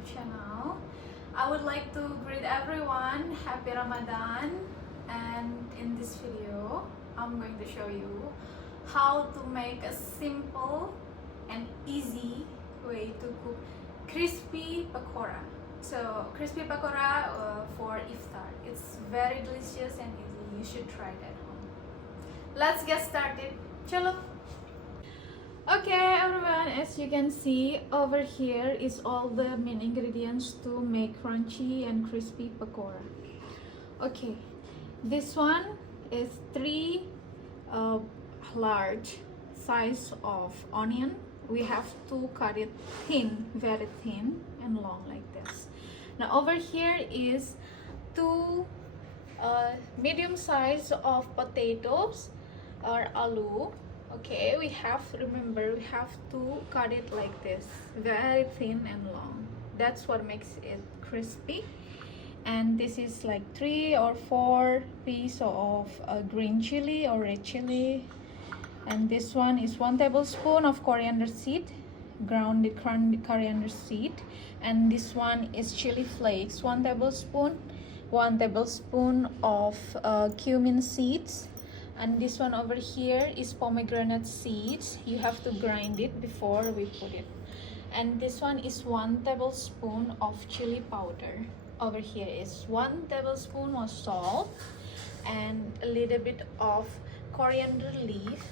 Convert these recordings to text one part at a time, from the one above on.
YouTube channel. I would like to greet everyone happy Ramadan, and in this video I'm going to show you how to make a simple and easy way to cook crispy pakora. So crispy pakora for iftar. It's very delicious and easy. You should try it at home. Let's get started. Chalo. Okay everyone, as you can see over here is all the main ingredients to make crunchy and crispy pakora. Okay, this one is 3 large size of onion. We have to cut it thin, very thin and long like this. Now over here is 2 medium size of potatoes or aloo. Okay, we have to remember, we have to cut it like this, very thin and long. That's what makes it crispy. And this is like 3 or 4 pieces of green chili or red chili. And this one is 1 tablespoon of coriander seed, grounded coriander seed. And this one is chili flakes, 1 tablespoon. 1 tablespoon of cumin seeds. And this one over here is pomegranate seeds. You have to grind it before we put it. And this one is 1 tablespoon of chili powder. Over here is 1 tablespoon of salt and a little bit of coriander leaf.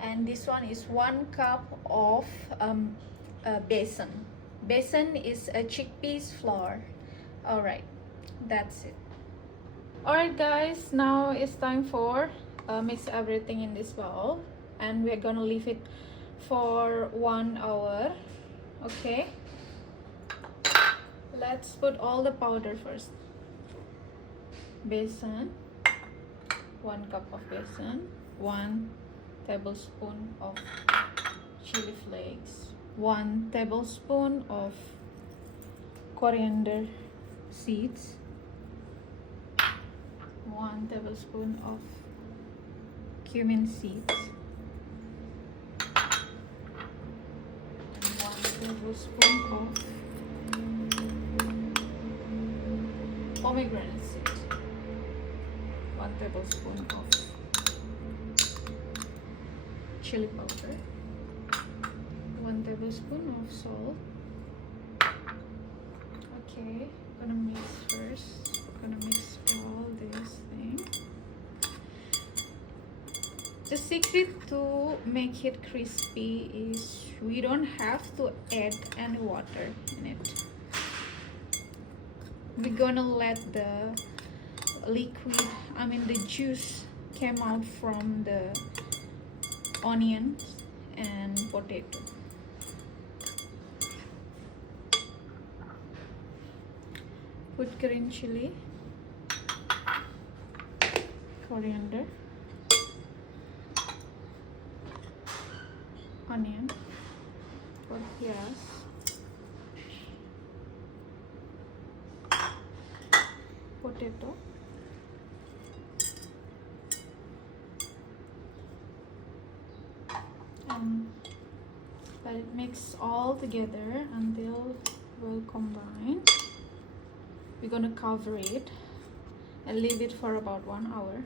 And this one is 1 cup of besan. Besan is a chickpeas flour. Alright, that's it. Alright guys, now it's time for mix everything in this bowl, and we're gonna leave it for 1 hour. Okay, let's put all the powder first. Besan, 1 cup of besan, 1 tablespoon of chili flakes, 1 tablespoon of coriander seeds, 1 tablespoon of cumin seeds, and 1 tablespoon of pomegranate seeds, 1 tablespoon of chili powder, 1 tablespoon of salt. Okay, gonna mix first. Gonna mix all this thing. The secret to make it crispy is we don't have to add any water in it. We're gonna let the liquid, the juice came out from the onions and potato. Put green chili, coriander, onion, tortillas, potato, and let it mix all together until we'll combine. We're gonna cover it and leave it for about 1 hour,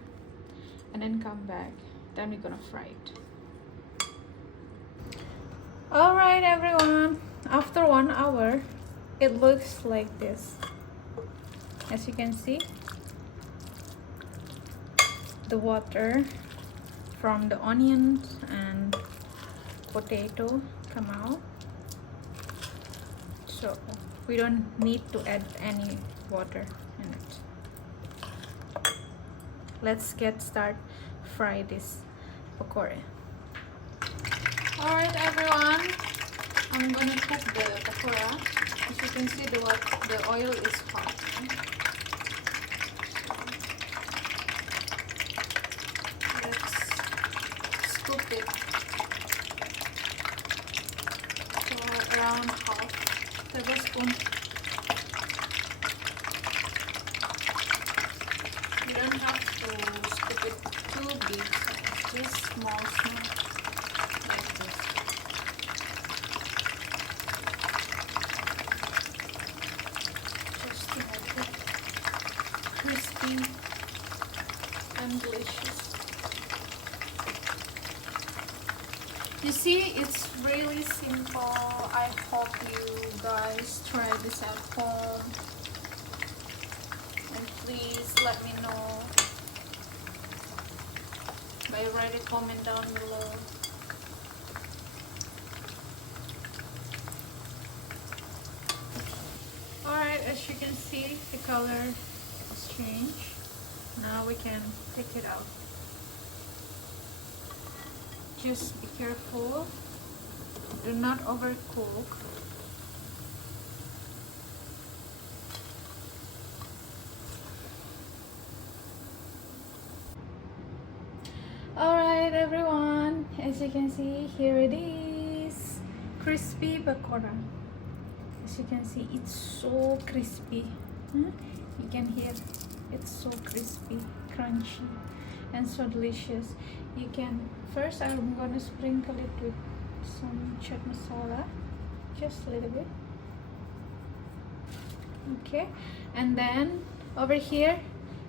and then come back. Then we're gonna fry it. Alright everyone, after 1 hour it looks like this. As you can see, the water from the onions and potato come out, so we don't need to add any water in it. Let's get started fry this pakora. Alright everyone, I'm gonna cook the pakora. As you can see, the oil is hot. So let's scoop it for around half tablespoon. You don't have to scoop it too big, just small like this. You see, it's really simple. I hope you guys try this at home. And please let me know by writing a comment down below. Alright, as you can see, the color has changed. Now we can take it out. Just be careful. Do not overcook. Alright everyone, as you can see, here it is. Crispy pakora. As you can see, it's so crispy. You can hear it's so crispy, crunchy, and so delicious. You can first, I'm gonna sprinkle it with some chaat masala, just a little bit. Okay, and then over here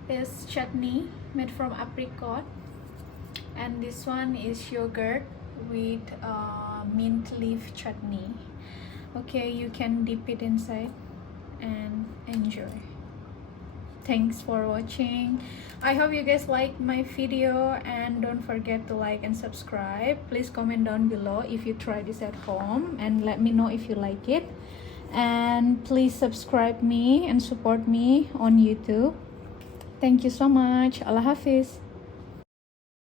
is chutney made from apricot, and this one is yogurt with mint leaf chutney. Okay, you can dip it inside and enjoy. Thanks for watching. I hope you guys like my video, and don't forget to like and subscribe. Please comment down below if you try this at home and let me know if you like it. And please subscribe me and support me on YouTube. Thank you so much. Allah Hafiz.